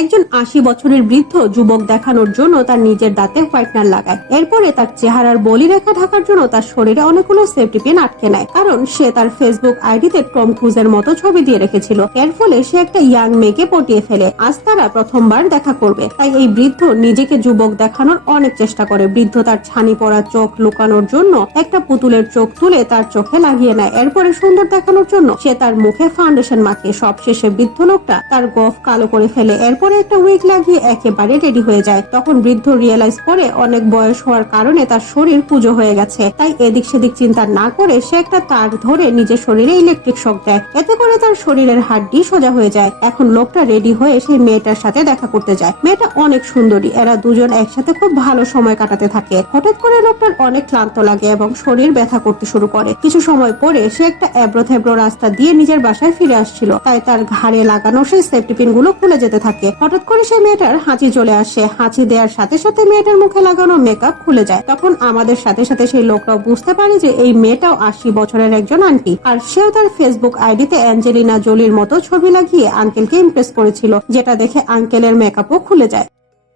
একজন ৮০ বছরের বৃদ্ধ যুবক দেখানোর জন্য তার নিজের দাঁতে হোয়াইটনার লাগায়। এরপরে তার চেহারার বলিরেখা ঢাকার জন্য তার শরীরে অনেকগুলো সেফটি পিন আটকে নেয়, কারণ সে তার ফেসবুক আইডিতে টম ক্রুজের মতো ছবি দিয়ে রেখেছিল। এর ফলে সে একটা ইয়াং মেয়েকে পটিয়ে ফেলে। আজ তারা প্রথমবার দেখা করবে, তাই এই বৃদ্ধ নিজেকে যুবক দেখানোর অনেক চেষ্টা করে। বৃদ্ধ তার ছানি পড়া চোখ লুকানোর জন্য একটা পুতুলের চোখ তুলে তার চোখে লাগিয়ে নেয়। এরপরে সুন্দর দেখানোর জন্য সে তার মুখে ফাউন্ডেশন মাখে। সবশেষে বৃদ্ধ লোকটা তার গোঁফ কালো করে ফেলে। এরপরে একটা উইগ লাগিয়ে একেবারে রেডি হয়ে যায়। তখন বৃদ্ধ রিয়েলাইজ করে অনেক বয়স হওয়ার কারণে তার শরীর পুজো হয়ে গেছে। তাই এদিক সেদিক চিন্তা না করে সে একটা তার ধরে নিজের শরীরে ইলেকট্রিক শক দেয়। এতে করে তার শরীরের হাড্ডি সোজা হয়ে যায়। এখন লোকটা রেডি হয়ে সেই মেয়েটার সাথে দেখা করতে যায়। মেয়েটা অনেক সুন্দরী। এরা দুজন একসাথে খুব ভালো সময় কাটাতে থাকে। হঠাৎ করে লোকটার অনেক ক্লান্ত লাগে এবং শরীর ব্যথা করতে শুরু করে। কিছু সময় পরে সে একটা এবড়ো থেবড়ো রাস্তা দিয়ে নিজের বাসায় ফিরে আসছিল। তাই তার ঘাড়ে লাগানো সেই সেফটি পিন গুলো খুলে যেতে থাকে। হঠাৎ করে সেই মেয়েটার হাঁচি চলে আসে। হাঁচি দেওয়ার সাথে সাথে মেয়েটার মুখে লাগানো মেকআপ খুলে যায়। তখন আমাদের সাথে সাথে সেই লোকটাও বুঝতে পারে যে এই মেয়েটাও ৮০ বছরের একজন আন্টি, আর সেও তার ফেসবুক আইডিতে অ্যাঞ্জেলিনা জোলির মতো ছবি লাগিয়ে আঙ্কেলকে ইমপ্রেস করেছিল, যেটা দেখে আঙ্কেলের মেকআপও খুলে যায়।